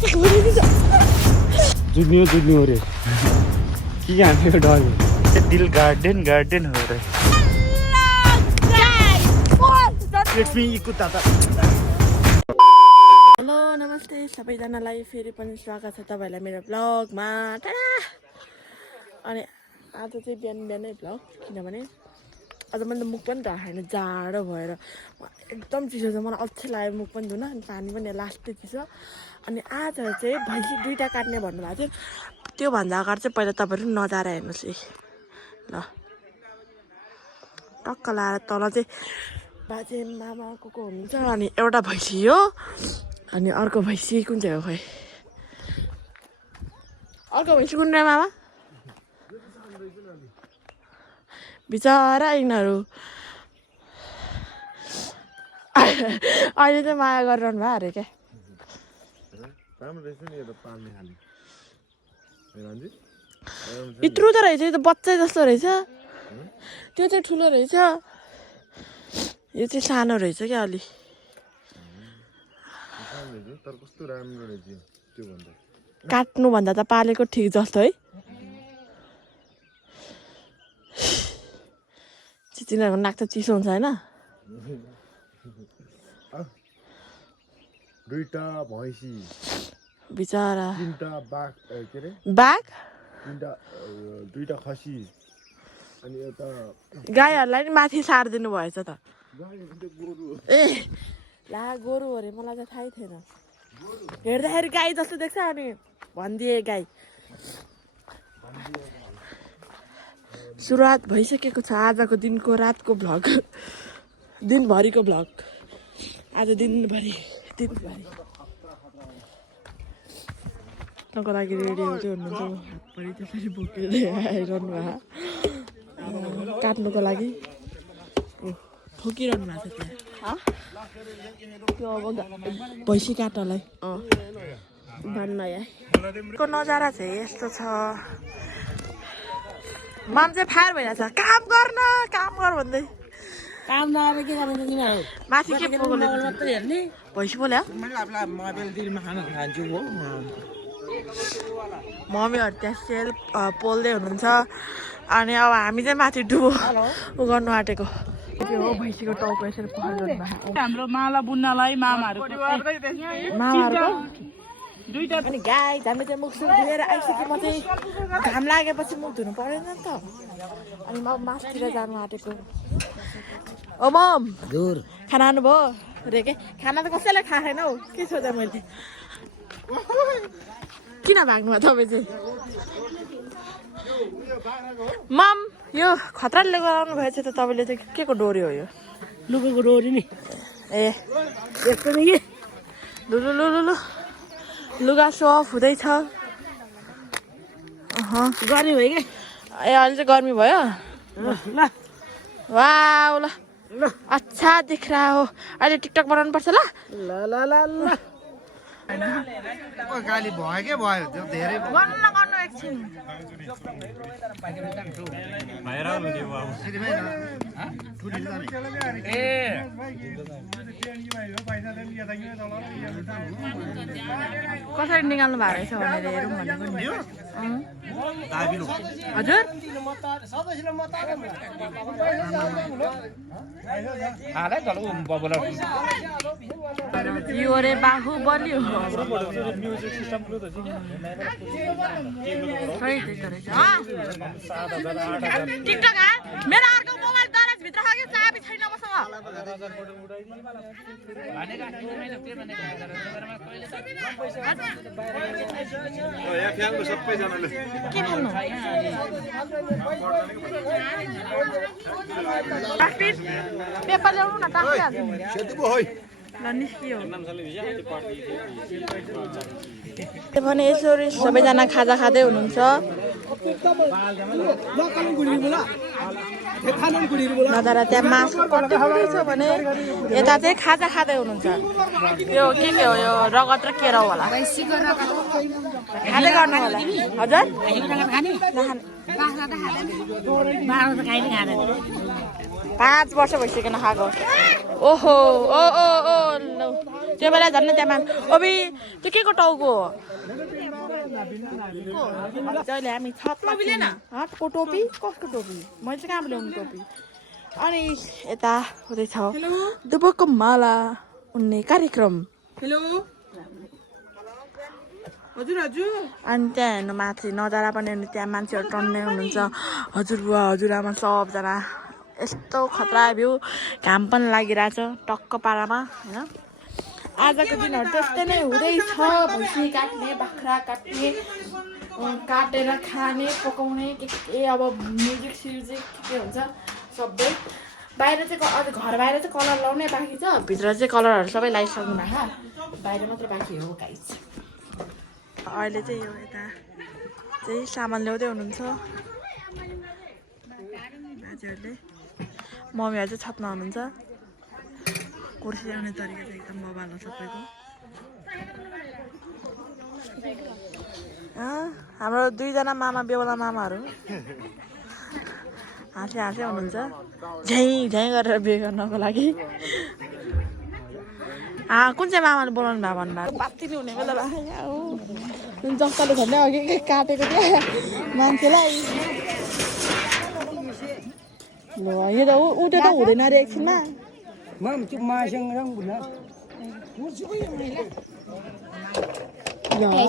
जुन्यो रे कि हामीको डर दिल गार्डन हो रे लेट्स मी इको ताता। हेलो नमस्ते सबैजनालाई फेरि पनि स्वागत छ तपाईहरुलाई मेरो ब्लगमा। अनि आज चाहिँ बिहानै ब्लग किनभने आज मैले मुख पनि धोएन जाडो भएर एकदम चिसो छ। मलाई अल्छी लाग्यो मुख पनि धुन अनि पानी पनि लास्टै चिसो। अनि आज चाहिँ भैँसी दुईटा काट्ने भन्नुभएको थियो। त्यो भन्दा अगाडि चाहिँ पहिला तपाईहरु नजारा हेर्नुस् है ल। टक्क लाएर तल चाहिँ बाजे मामा को हुनुहुन्छ अनि एउटा भैँसी हो अनि अर्को भैँसी कुन चाहिँ हो खै अर्को भैँसी कुन रे मामा बिचारा यिनीहरू अहिले चाहिँ माया गरिरहनु भयो अरे क्या। यत्रो त रहेछ यो त बच्चा जस्तो रहेछ। त्यो चाहिँ ठुलो रहेछ यो चाहिँ सानो रहेछ क्या अलि। काट्नु भन्दा त पालेको ठिक जस्तो है। तिनीहरूको नाक त चिसो हुन्छ होइन। दुईटा भैँसी बिचारा तीनटा बाघ के रे बाघ दुईटा खसी अनि एउटा गाईहरूलाई नि माथि सारिदिनु भएछ त। गोरु ए ला गोरु हो अरे मलाई त थाहै थिएन। हेर्दाखेरि गाई जस्तो देख्छ अनि भनिदिए गाई। सुरुवात भइसकेको छ आजको दिनको रातको भ्लग दिनभरिको भ्लग। आज दिनभरि तपाईँको लागि रेडी चाहिँ हुनुहुन्छ हातभरि त्यसरी बोकेर आइरहनु भएको काट्नुको लागि ठोकिरहनु भएको छ त्यहाँ। त्यो अब भैँसी काट्नलाई भन्न यहाँको नजारा चाहिँ यस्तो छ। माम चाहिँ फायर भइरहेछ काम गर भन्दै। काम नगरेर के गर्ने तिमीहरू माथि के पोल्ने मात्रै हेर्ने भैँसी बोल्यो मैले आफूलाई मोबाइल दिनमा खाना खान्छु हो। मम्मीहरू त्यहाँ सेल पोल्दै हुनुहुन्छ अनि अब हामी चाहिँ माथि डुबो उ गर्नु आँटेको। त्यो हो भैँसीको टाउको यसरी पखाल्नु भएको हाम्रो माला बुन्नलाई मामाहरूको दुईटा अनि गाई हामीले चाहिँ मुख सुख धुएर आइसक्यो। म चाहिँ घाम लागेपछि मुख धुनु परेन नि त अनि म मासतिर जानु आँटेको। ओ मम खाना खानुभयो अरे के खाना त कसैले खाएको छैन हौ के सोधेँ मैले। किन भाग्नु भयो तपाईँ चाहिँ मम यो खतराले गराउनु भएछ त तपाईँले चाहिँ के को डोरी हो यो लुगाको डोरी नि ए यस्तो नि के लु लुगा सफ हुँदैछ। गर्मी भयो कि ए अहिले चाहिँ गर्मी भयो ल वाउ ल अच्छा देख रहा हो। अहिले टिकटक बनाउनु पर्छ ल ल ल ल ल गाली भयो के भयो त्यो धेरै गर्नु एकछिन कसरी निकाल्नु भएको रहेछ भनेर हेरौँ भनेको नि। हजुर यो रे बाहुबली हो। टिकटक मेरो अर्को मोबाइल दराज भित्र खायो चाबी छैन मसँग। के भन्नु पेपर ल्याउनु न टाक्छ निस्कियो भने यसरी सबैजना खाजा खाँदै हुनुहुन्छ। नजारा त्यहाँ मासु कति हुँदैछ भने यता चाहिँ खाजा खाँदै हुनुहुन्छ। यो के हो यो रगत र केरा होला खाँदै गर्नु होला। हजुर 5 वर्ष भइसक्यो नखाएको ओहो ओ ओ ओ लौ त्यो बेला झन् त्यहाँ अबि त्यो के को टाउको हो जहिले हामी छतमा हातको टोपी कसको टोपी मैले चाहिँ कहाँबाट ल्याउनु टोपी अनि यता हुँदैछ दुबोको माला उन्ने कार्यक्रम अनि त्यहाँ हेर्नु माथि नजारा पनि हेर्नु त्यहाँ मान्छेहरू टन्नै हुनुहुन्छ हजुरबुवा हजुरआमा सबजना यस्तो खतरा भ्यू घाम पनि लागिरहेछ टक्क पारामा होइन आजको दिनहरू त्यस्तै नै हुँदैछ भैँसी काट्ने बाख्रा काट्ने काटेर खाने पकाउने के अब म्युजिक स्युजिक के हुन्छ सबै बाहिर चाहिँ अझ घर बाहिर चाहिँ कलर लाउनै बाँकी छ भित्र चाहिँ कलरहरू सबै लगाइसक्नु भएको बाहिर मात्र बाँकी हो गाइस अहिले चाहिँ यो यता चाहिँ सामान ल्याउँदै हुनुहुन्छ बाजेहरूले मम्मीहरू चाहिँ छतमा हुनुहुन्छ कुर्सी ल्याउने तरिका चाहिँ एकदम बबाल हो सबैको हाम्रो 2 जना मामा बेहुला मामाहरू हाँसे हुनुहुन्छ झै गरेर बिहे गर्नको लागि कुन चाहिँ मामाले बोलाउनु भयो भन्नुभयो पाती नै हुने बेला जस्ताले भन्ने अघि काटेको थियो मान्छेलाई यो त ऊ त्यो त हुँदैन अरे एकछिनमा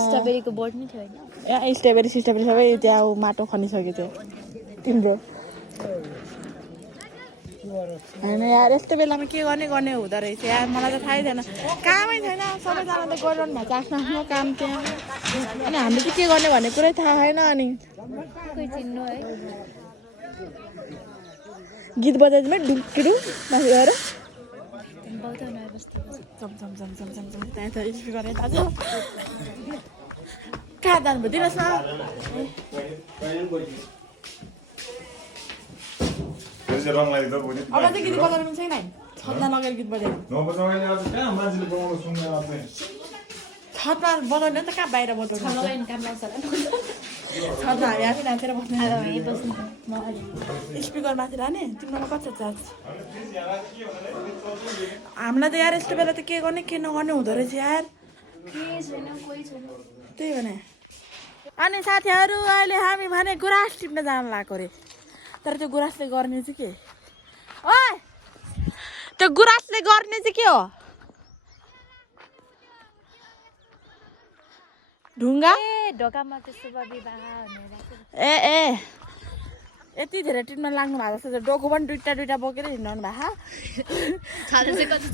स्ट्रबेरीको बोर्ड नै थियो होइन स्ट्रबेरी सिस्ट्रबेरी सबै त्यहाँ माटो खनिसकेको थियो तिम्रो होइन यार यस्तो बेलामा के गर्ने हुँदो रहेछ यार मलाई त थाहै छैन कामै छैन सबैजना त गरिरहनु भएको छ आफ्नो आफ्नो काम त्यहाँ अनि हामीले चाहिँ के गर्ने भन्ने कुरै थाहा छैन अनि कोही चिन्नु है गीत बजाइदिनु डुक्किडु माथि गएर बहुत नर्भस झम त्यहाँ त स्पिकर यता छ कहाँ जानुभयो दिनुहोस् न अब चाहिँ गीत बजाउनु पनि छैन छतमा लगेर गीत बजाइदिनु छतमा बजाउने त कहाँ बाहिर बजाउनु काम लाग्छ छतमा हामी आफै नाचेर बस्ने स्पिकर माथि लाने तिम्रोमा कति छ चार्ज हामीलाई त यार यस्तो बेला त के गर्ने के नगर्ने हुँदो रहेछ यार त्यही भने अनि साथीहरू अहिले हामी भने गुराँस टिप्न जान लागेको रे तर त्यो गुराँसले गर्ने चाहिँ के ओए त्यो गुराँसले गर्ने चाहिँ के हो ढुङ्गा ढोकामा त्यस्तो विवाह ए यति धेरै टिप्न लाग्नु भएको जस्तो डोको पनि दुईटा बोकेर हिँड्नु भएको कति छ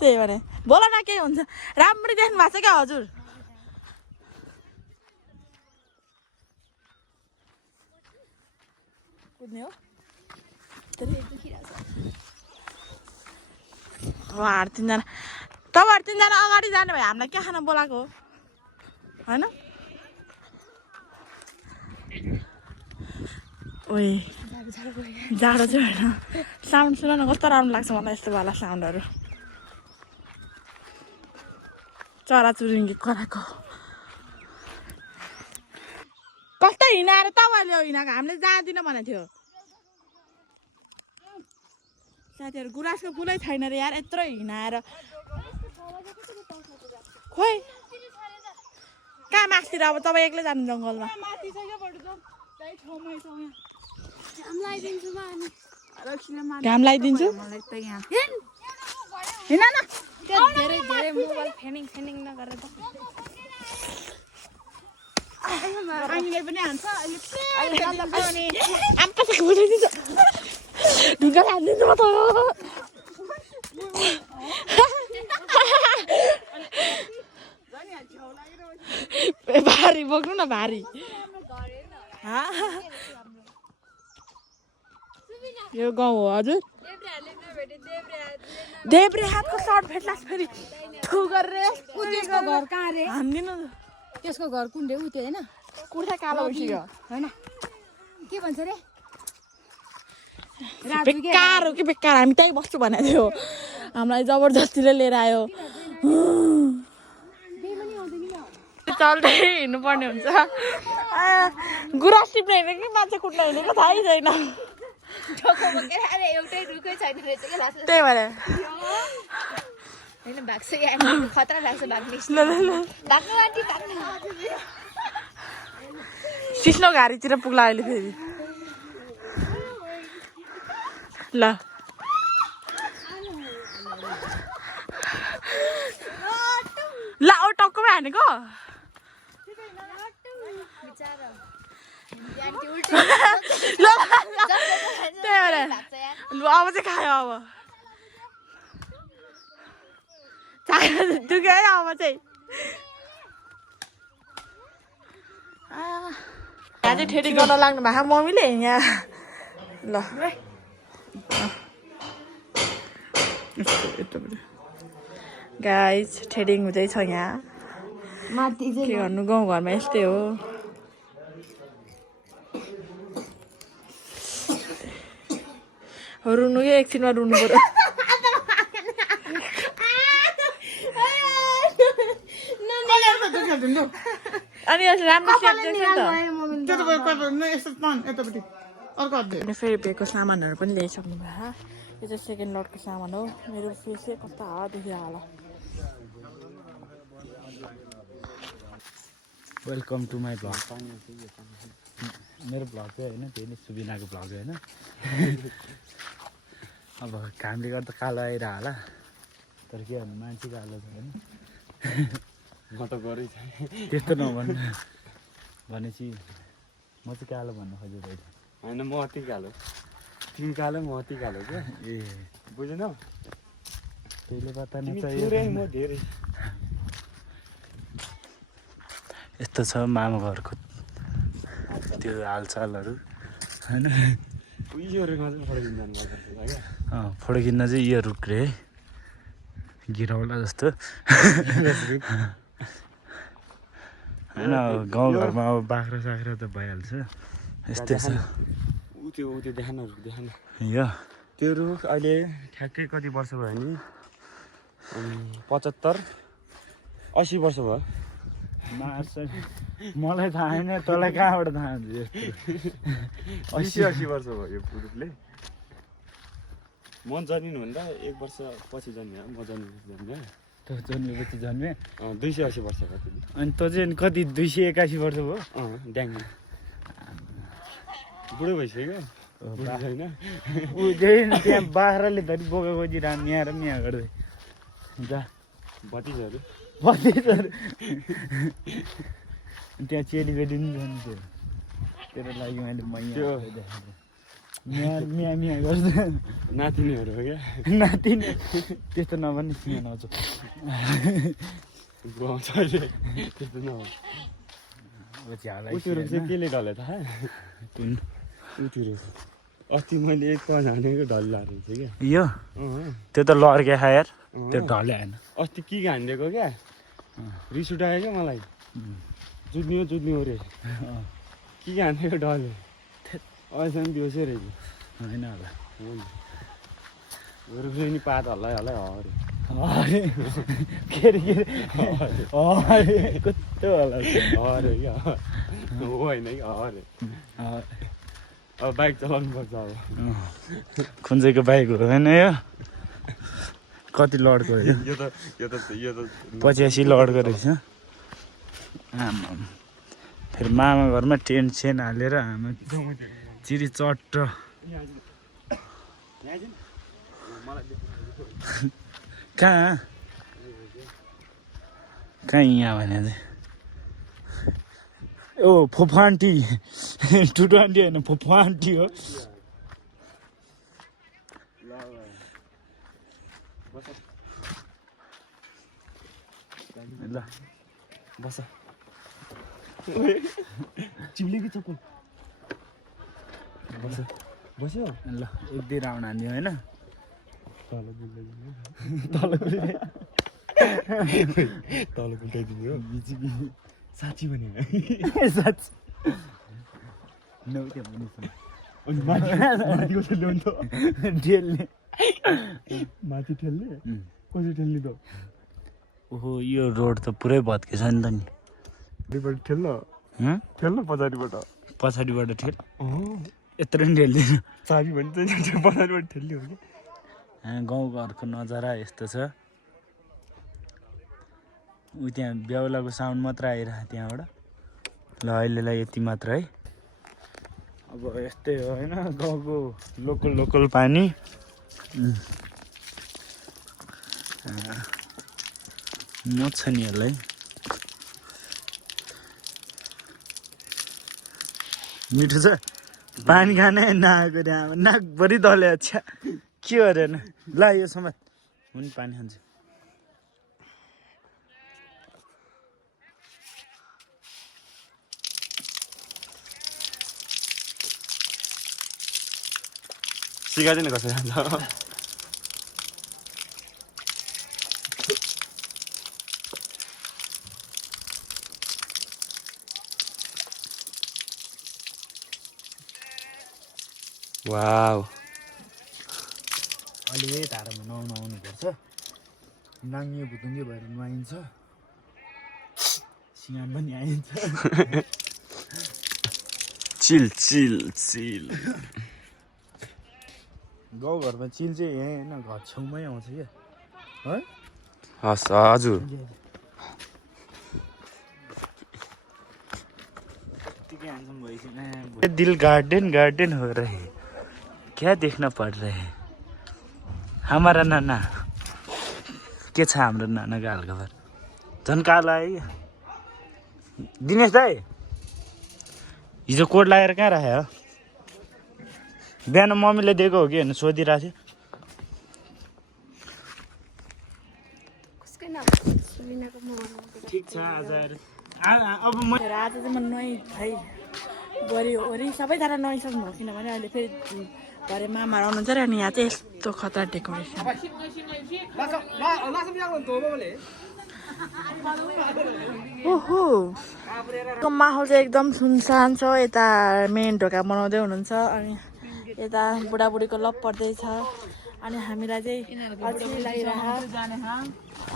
त्यही भने बोल न के हुन्छ राम्ररी देख्नु भएको छ क्या हजुर कुद्ने हो उहाँहरू 3 जना तपाईँहरू 3 जना अगाडि जानु भयो हामीलाई के खान बोलाएको हो होइन ओइ जाडो चाहिँ होइन साउन्ड सुन न कस्तो राम्रो लाग्छ मलाई यस्तो वाला साउन्डहरू चराचुरुङ्गी कराएको कस्तो हिँडाएर तपाईँहरूले हिँडाएको हामीले जाँदिन भनेको थियो साथीहरू गुराँसको फुलै छैन रे यार यत्रो हिँडाएर खोइ कहाँ मासतिर अब तपाईँ एक्लै जानु जङ्गलमा घाम लगाइदिन्छु हिँड न धेरै मोबाइल फेनिङ नगरेर त हामीले पनि हान्छ ढुङ्गा हालिदिन्छु म त भारी बोक्नु न भारी यो गाउँ हो हजुर देब्रे हातको सर्ट भेट्लास फेरि ठु गरेर त्यसको घर कहाँ रे हान्दिनु त्यसको घर कुन रे उ त्यो हैन कुर्ता कालो भइसक्यो हैन के भन्छ रे बेकार हो कि बेकार हामी त्यही बस्छु भनेको थियो हामीलाई जबरजस्तीले लिएर आयो चल्दै हिँड्नुपर्ने हुन्छ गुराँस टिप्ने होइन कि मान्छे कुट्न हिँडेको थाहै छैन ठोको बोकेर अरे एउटै रुखै छैन रहेछ के लाग्छ त्यही भएर हैन भाग्छ यार खतरा लाग्छ भाग्ने ल ल ल भाग्नु आन्टी भाग्नु सिस्नो घारीतिर पुग्ला अहिले फेरि ल ल ओ टक्कमै हानेको बिचारा आन्टी उल्टो ल त्यही भएर ल अब चाहिँ खायो अब दुख्यो है अब चाहिँ यहाँ चाहिँ ठेडी गर्न लाग्नु भएको मम्मीले यहाँ ल गाइज ठेडिङ हुँदैछ यहाँ के गर्नु गाउँघरमा यस्तै हो रुनु कि एकछिनमा रुनु पर्यो अनि यसले राम्रो सेप देख्छ नि त फेरि बेको सामानहरू पनि ल्याइसक्नु भयो यो चाहिँ सेकेन्ड लटको सामान हो मेरो फेस चाहिँ कस्तो हावादेखि होला वेलकम टु माई भ्लग मेरो भ्लग चाहिँ होइन त्यही नै सुबिनाको भ्लग होइन अब घामले गर्दा कालो आइरह होला तर के भन्नु मान्छे कालो छ होइन म त गरै छ त्यस्तो नभन्नु भनेपछि म चाहिँ कालो भन्नु खोजेको होइन म अति कालो तिमी कालो म अति कालो क्या ए बुझेनौ त्यसले पत्ता तिमी नचाहियो थोरै म धेरै यस्तो छ मामा घरको त्यो हालचालहरू होइन उयोहरू मात्रै फर्किनु जानुपर्छ क्या फोटो खिच्न चाहिँ यो रुख रे गिराउला जस्तो होइन गाउँघरमा अब बाख्रा साख्रा त भइहाल्छ यस्तै छ ऊ त्यो देखान यो त्यो रुख अहिले ठ्याक्कै कति वर्ष भयो नि 75-80 वर्ष भयो मार्छ मलाई थाहा छैन तँलाई कहाँबाट थाहा हुन्छ यस्तो 80 वर्ष भयो यो रुखले म जन्मिनुभन्दा 1 वर्ष पछि जन्मियो म जन्मियो तँ जन्मेपछि जन्मे 280 वर्ष कति अनि तँ चाहिँ कति 281 वर्ष भयो ड्याङ बुढो भइसक्यो छैन ऊ त्यहाँ बाख्राले धरि बोका खोजी मिया र मिया गर्दै जा भतिजहरू त्यहाँ चेलीबेटी पनि छन् त्यो तेरो लागि मैले मैया मिया मिया मिया गर्छ नातिनीहरू हो क्या नातिनी त्यस्तो नभन्ने सिया नआउँछ गाउँछ अहिले त्यस्तो नहो उत्यो रुख चाहिँ केले ढल्यो थाहा उत्यो रुख अस्ति मैले एक पाउन हानेको ढल्ला रहेछ क्या यो त्यो त लड्के यार त्यो ढल्यो होइन अस्ति के हानिदिएको क्या रिस उठायो क्या मलाई जुत्ने रे के हानिदिएको ढल्यो अहिलेसम्म बिहोसै रहेछ होइन होला रुख नि पात हल्लाइ हरे के अरे कस्तो होला हरे क्या हो होइन कि हरे अब बाइक चलाउनु पर्छ अब कुन चाहिँको बाइक हो होइन यो कति लडको यो यो त 85 लडको रहेछ आमा फेरि मामा घरमा टेन्ट सेन हालेर आमा चिरी चट्ट कहाँ यहाँ भने चाहिँ ओ फोफान्टी 220 होइन फोफान्टी हो ल बस चिम्ले कि चप्पल बस्यो ल एक दुई राउन्ड हान्यो होइन तल पुल्टाइदिनु हो साँच्ची भने साँच्ची नौ त्यहाँ पनि अनि माथिको ठेल्ने त डेलले माथि ठेल्ने कसरी ठेल्ने त ओहो यो रोड त पुरै भत्केछ नि त नि पछाडिबाट ठेल्न पछाडिबाट पछाडिबाट ठेल यत्रो नि ढेल्दिनु चाबी भन्छ नि त्यो बनारबाट ठेल्ली हो कि गाउँघरको नजारा यस्तो छ ऊ त्यहाँ बेहुलाको साउन्ड मात्र आइरहेको त्यहाँबाट ल अहिलेलाई यति मात्र है अब यस्तै हो होइन गाउँको लोकल पानी मत छ नि यसलाई मिठो छ पानी खाने नआएको त्यहाँ नाकभरि दले अच्छा के गरेन ल यो समात हुन् पानी खान्छु सिकाइदिनु कसरी खान्छ वाउ अहिले यही धारामा नुहाउनुपर्छ नाङ्गे भुतुङ्गे भएर नुहाइन्छ सिँगान पनि आइन्छ चिल चिल चिल गाउँघरमा चिल चाहिँ यहाँ होइन घर छेउमै आउँछ क्या है हस् हजुर दिल गार्डन हो रहे क्या देखना पड़ रहे हमारा नाना के छ हाम्रो नानाको हालखबर झन् कालो आयो दिनेश दाई हिजो कोट लगाएर कहाँ राख्यो बिहान मम्मीले दिएको हो कि होइन सोधिरहेको थियो कसकै नाम सुलिनाको ममा ठिक छ आज अब म आज चाहिँ म नुहाइ है वरिओरि सबैजना नुहाइसक्नु भयो किनभने अहिले फेरि भरे मामाहरू आउनुहुन्छ र अनि यहाँ चाहिँ यस्तो खतरा डेकोरेसन ओहो माहौल चाहिँ एकदम सुनसान छ यता मेन ढोका बनाउँदै हुनुहुन्छ अनि यता बुढाबुढीको लप पर्दैछ अनि हामीलाई चाहिँ अल्छी लागिरह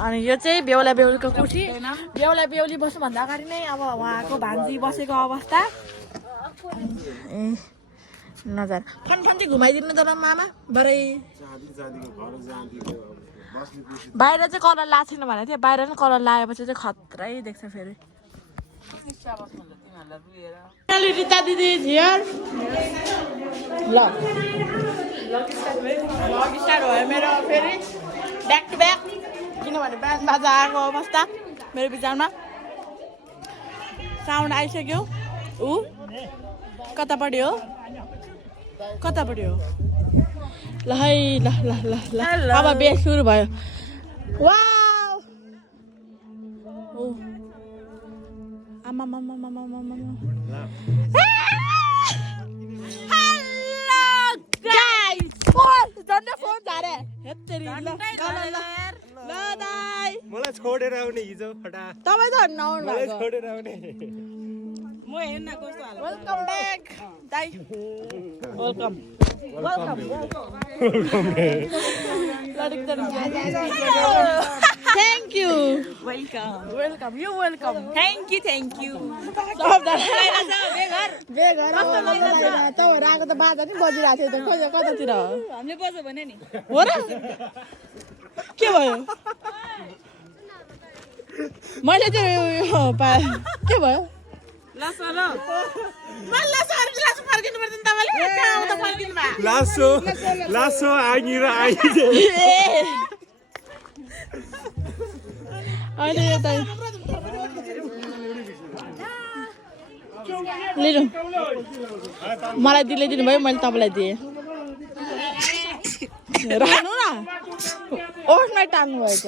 अनि यो चाहिँ बेहुला बेहुलीको कुर्सी बेहुला बेहुली बस्नुभन्दा अगाडि नै अब उहाँको भान्जी बसेको अवस्था ए नजर फन चाहिँ घुमाइदिनु त मामा भरै बाहिर चाहिँ कलर लाएको छैन भनेको थियो बाहिर नै कलर लगाएपछि चाहिँ खत्रै देख्छ फेरि रिता दिदी हियर ल स्टार्ट भयो मेरो फेरि ब्याक टु ब्याक किनभने ब्यान्ड बाजा आएको अवस्था मेरो विचारमा साउन्ड आइसक्यो ऊ कतापट्टि हो ल है ल ल ल ल अब बेस सुरु भयो वाउ आमा झन्डै फोन झारे मलाई छोडेर आउने हिजो फटा तपाईँ त नआउनु भएको छोडेर आउने म हेर्न कस्तो हाल वेलकम ब्याक दाइ welcome thank you welcome you welcome thank you बेघर तपाईँहरू आएको त बाजा नि बजिरहेको थियो त कतातिर हामीले बज्यो भने नि हो र के भयो मैले चाहिँ के भयो लासो आगी र आइजे अहिले यता लिनु मलाई दिनु भयो मैले तपाईँलाई दिएँ राख्नु न ओठमै टाल्नु भएछ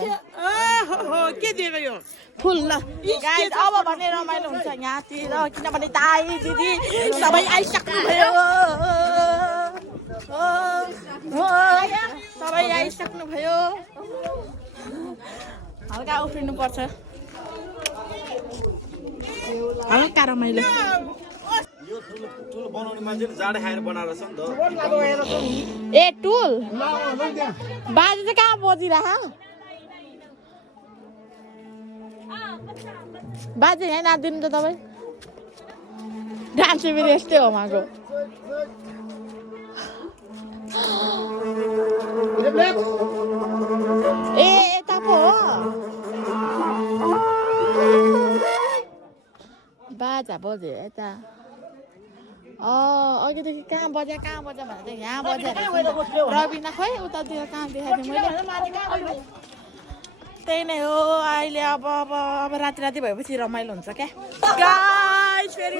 के दिएको यो फुल ल गाइस अब भने रमाइलो हुन्छ यहाँतिर किनभने दाइ दिदी सबै आइसक्नुभयो सबै आइसक्नुभयो हल्का उफ्रिनु पर्छ हल्का रमाइलो ए टुल बाजे चाहिँ कहाँ बजिरह बाजे यहाँ नाचिदिनु त तपाईँ डान्स फेरि यस्तै हो उहाँको ए यता पो हो बाजा बज्यो यता अघिदेखि कहाँ बज्यो भनेर चाहिँ यहाँ बज्यो रबिना खोइ उतातिर कहाँ देखाएको थिएँ मैले त्यही नै हो अहिले अब राति राति भएपछि रमाइलो हुन्छ क्या गाइस फेरि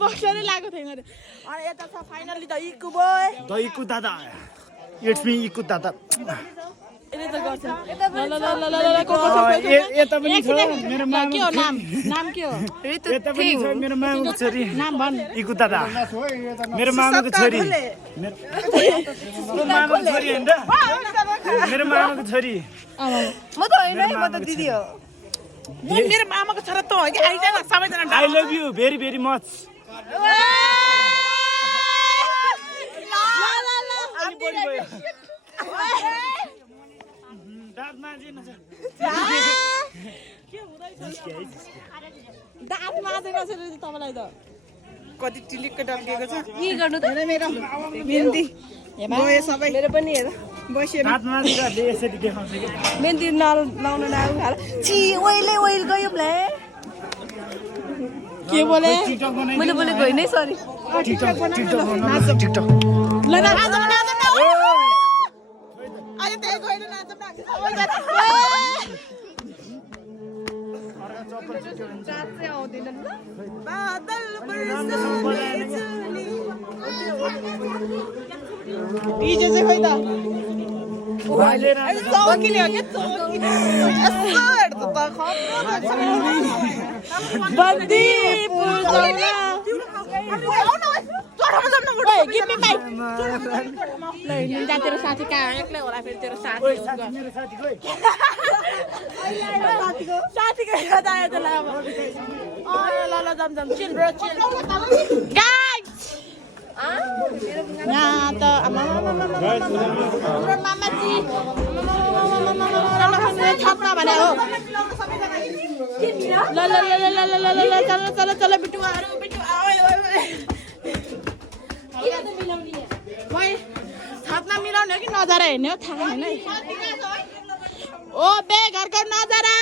बक्सरै लागेको थिएन अरे अनि यता छ फाइनली द इकु बोय द इकु दादा इट्स मी इकु दादा यसले त गर्छ यता पनि छ मेरो मामा के हो नाम के हो यता पनि छ मेरो मामाको छोरी नाम भन् इकु दादा मेरो मामाको छोरी मेरो मामाको छोरी हैन र मेरो मामाको छोरी म त होइन है म त दिदी हो मेरो मामाको छोरा त हो कि आइज सबैजना I love you very very much दाँत माझेको छ तपाईँलाई त कति टिलिक्क डल्केको छ के गर्नु त मेरो मेहन्दी गयो सबै मेरो पनि हेर बस्यो हातमा दिँदा यसरी देखाउँछ कि मेहन्दी लाउन नआउ छि ओइल गयो ब्ले के बोले टिकटक मैले बोलेको होइन है सरी टिकटक बनाउनु टिकटक ल नाच अहिले त्यही गएर नाचौँ डीजे चाहिँ खोइ त चौकीले हो क्या चौकीले बन्दीपुर तेरो साथी कहाँ एक्लै होला फेरि तेरो साथी साथीको ल जाम चिल ब्रो चिल यहाँ त हाम्रो मामाजी छप्पा भने हो ल बिटुवाहरू छापमा मिलाउने हो कि नजारा हेर्ने हो थाहा छैन है ओ बे घरको नजारा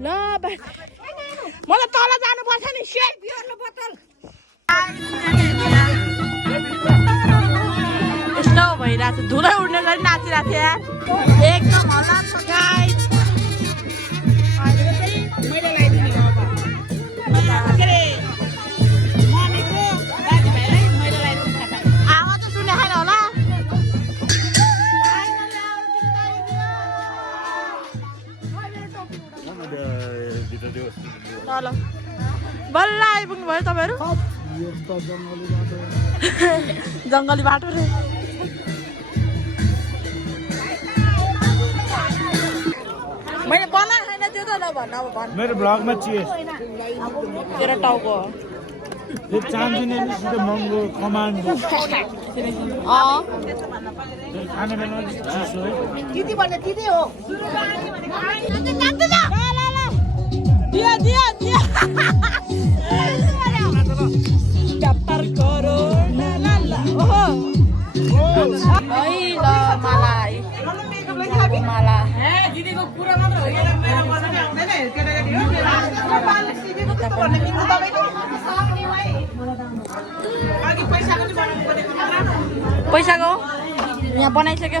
ल मलाई तल जानुपर्छ नि यस्तो भइरहेको छ धुलै उड्ने गरी नाचिरहेको थिएँ एकदम हल्ला छ गाइस अहिले चाहिँ मैले लगाइदिने हो अब के अरे मम्मीको दाजुभाइलाई मैले लगाइदिनु आमा त सुने छैन होला ल बल्ल आइपुग्नु भयो तपाईँहरू जङ्गली बाटो रे मैले बनाएको छैन त्यो त नभन् अब भन् मेरो ब्लगमा चिज तेरो टाउको त्यो चाहन्छु नि सिधै महँगो कमान्ड खाना बनाउनु चिज हो दिदी भन्ने दिदी हो दिया चप्पर करो ओहो ल मलाई माला दिदीको कुरा मात्र हो मेरो बनाउनै आउँदैन केटाकेटी हो पैसाको यहाँ बनाइसक्यो